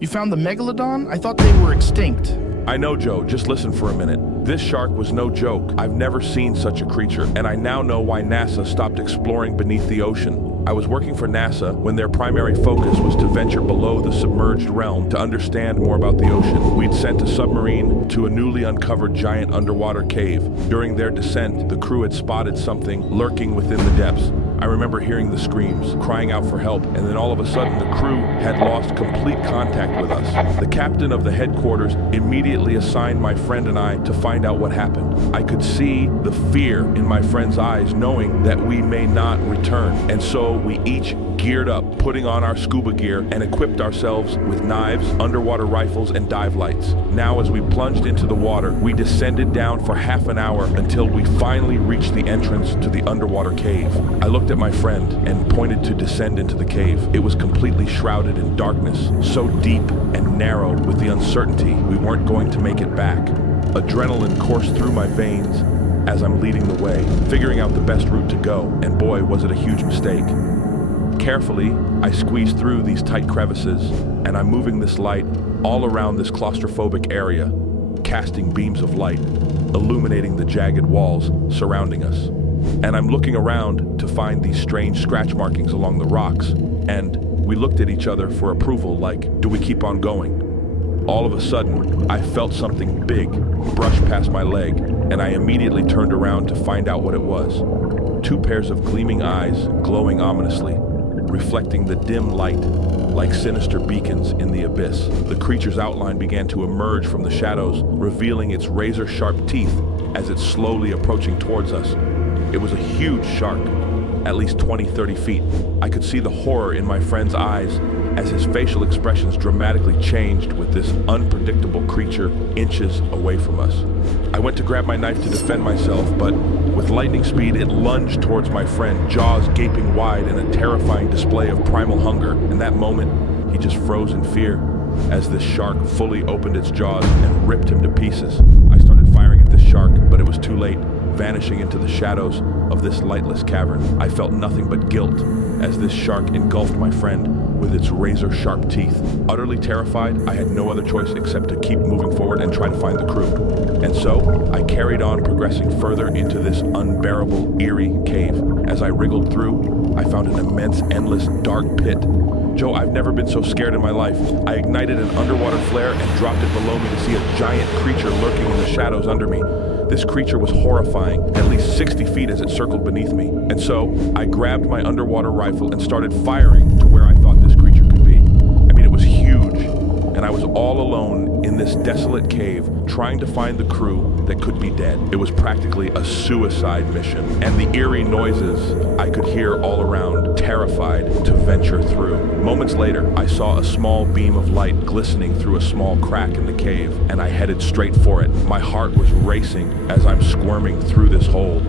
You found the Megalodon? I thought they were extinct. I know, Joe, just listen for a minute. This shark was no joke. I've never seen such a creature, and I now know why NASA stopped exploring beneath the ocean. I was working for NASA when their primary focus was to venture below the submerged realm to understand more about the ocean. We'd sent a submarine to a newly uncovered giant underwater cave. During their descent, the crew had spotted something lurking within the depths. I remember hearing the screams, crying out for help, and then all of a sudden the crew had lost complete contact with us. The captain of the headquarters immediately assigned my friend and I to find out what happened. I could see the fear in my friend's eyes, knowing that we may not return. And so we each geared up, putting on our scuba gear and equipped ourselves with knives, underwater rifles, and dive lights. Now, as we plunged into the water, we descended down for half an hour until we finally reached the entrance to the underwater cave. I looked at my friend and pointed to descend into the cave. It was completely shrouded in darkness, so deep and narrow with the uncertainty we weren't going to make it back. Adrenaline coursed through my veins as I'm leading the way, figuring out the best route to go, and boy, was it a huge mistake. Carefully, I squeeze through these tight crevices, and I'm moving this light all around this claustrophobic area, casting beams of light, illuminating the jagged walls surrounding us. And I'm looking around to find these strange scratch markings along the rocks, and we looked at each other for approval, like, do we keep on going? All of a sudden, I felt something big brush past my leg, and I immediately turned around to find out what it was. Two pairs of gleaming eyes glowing ominously, reflecting the dim light like sinister beacons in the abyss. The creature's outline began to emerge from the shadows, revealing its razor-sharp teeth as it's slowly approaching towards us. It was a huge shark, at least 20-30 feet. I could see the horror in my friend's eyes as his facial expressions dramatically changed with this unpredictable creature inches away from us. I went to grab my knife to defend myself, but with lightning speed, it lunged towards my friend, jaws gaping wide in a terrifying display of primal hunger. In that moment, he just froze in fear as this shark fully opened its jaws and ripped him to pieces. I started firing at this shark, but it was too late, vanishing into the shadows of this lightless cavern. I felt nothing but guilt as this shark engulfed my friend with its razor-sharp teeth. Utterly terrified, I had no other choice except to keep moving forward and try to find the crew. And so, I carried on, progressing further into this unbearable, eerie cave. As I wriggled through, I found an immense, endless, dark pit. Joe, I've never been so scared in my life. I ignited an underwater flare and dropped it below me to see a giant creature lurking in the shadows under me. This creature was horrifying, at least 60 feet as it circled beneath me. And so, I grabbed my underwater rifle and started firing to where I thought this creature could be. I mean, it was huge, and I was all alone in this desolate cave, trying to find the crew that could be dead. It was practically a suicide mission, and the eerie noises I could hear all around, terrified to venture through. Moments later, I saw a small beam of light glistening through a small crack in the cave, and I headed straight for it. My heart was racing as I'm squirming through this hole,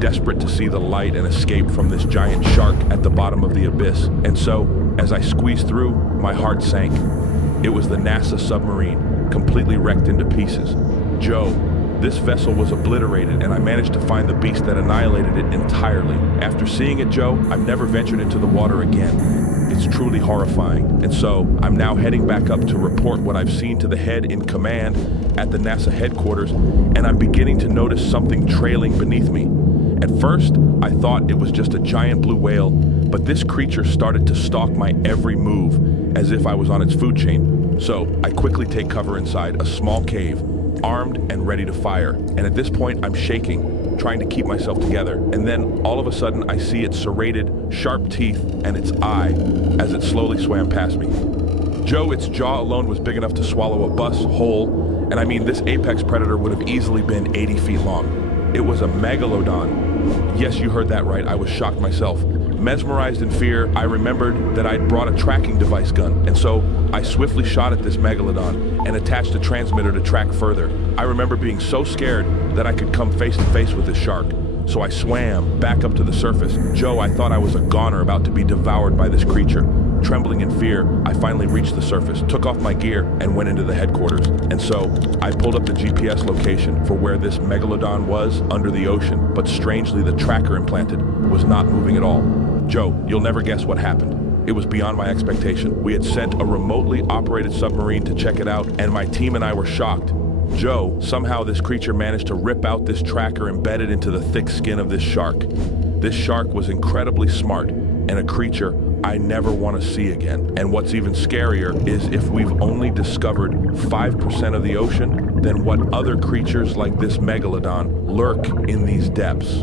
desperate to see the light and escape from this giant shark at the bottom of the abyss. And so, as I squeezed through, my heart sank. It was the NASA submarine, completely wrecked into pieces. Joe, this vessel was obliterated, and I managed to find the beast that annihilated it entirely. After seeing it, Joe, I've never ventured into the water again. It's truly horrifying. And so, I'm now heading back up to report what I've seen to the head in command at the NASA headquarters, and I'm beginning to notice something trailing beneath me. At first, I thought it was just a giant blue whale, but this creature started to stalk my every move, as if I was on its food chain. So, I quickly take cover inside a small cave, armed and ready to fire. And at this point, I'm shaking, trying to keep myself together. And then, all of a sudden, I see its serrated, sharp teeth and its eye as it slowly swam past me. Joe, its jaw alone was big enough to swallow a bus whole, and I mean, this apex predator would have easily been 80 feet long. It was a megalodon. Yes, you heard that right. I was shocked myself. Mesmerized in fear, I remembered that I'd brought a tracking device gun, and so I swiftly shot at this megalodon and attached a transmitter to track further. I remember being so scared that I could come face to face with this shark. So I swam back up to the surface. Joe, I thought I was a goner about to be devoured by this creature. Trembling in fear, I finally reached the surface, took off my gear, and went into the headquarters. And so, I pulled up the GPS location for where this megalodon was under the ocean, but strangely the tracker implanted was not moving at all. Joe, you'll never guess what happened. It was beyond my expectation. We had sent a remotely operated submarine to check it out, and my team and I were shocked. Joe, somehow this creature managed to rip out this tracker embedded into the thick skin of this shark. This shark was incredibly smart, and a creature I never want to see again. And what's even scarier is if we've only discovered 5% of the ocean, then what other creatures like this megalodon lurk in these depths?